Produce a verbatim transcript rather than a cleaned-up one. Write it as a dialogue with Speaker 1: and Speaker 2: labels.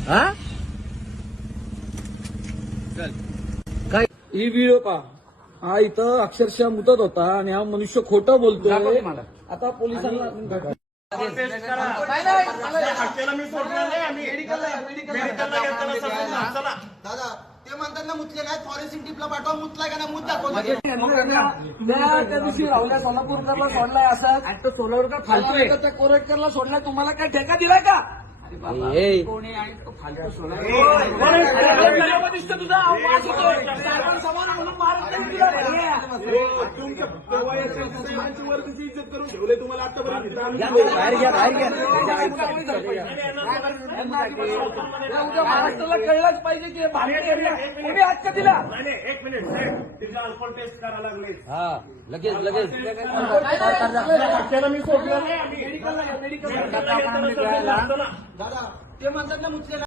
Speaker 1: हा काय
Speaker 2: ही व्हिडिओ पहा. हा इथं अक्षरशः मुदत होता आणि हा मनुष्य खोटं बोलतोय. आता पोलिसांना
Speaker 3: दादा ते म्हणतात ना मुतले नाही फॉरेन्सिक टीपला पाठवा मुतलाय का नाही मुत दाखवतो.
Speaker 2: त्या दिवशी राहुल्या सोलापूरकरला सोडलाय असं सोलापूरकर फालतोय त्या कोरेटकरला सोडलाय. तुम्हाला काय ठेका दिलाय का? कोणी आहे तो फालतू सोडलाय. तुझा आवाज होतोय समान म्हणून महाराष्ट्र दिला इज्जत करून ठेवले तुम्हाला आतापर्यंत. उद्या महाराष्ट्राला कळलंच पाहिजे की भारतीय कोणी हक्क दिला.
Speaker 4: एक मिनिट तिचा अल्कोहोल टेस्ट करायला लागले.
Speaker 1: हा लगेच लगेच
Speaker 4: मी सोडलं नाही. आम्ही
Speaker 2: मेडिकलला मेडिकल
Speaker 4: मेडिकलला
Speaker 2: दादा ते म्हणतात ना मुतले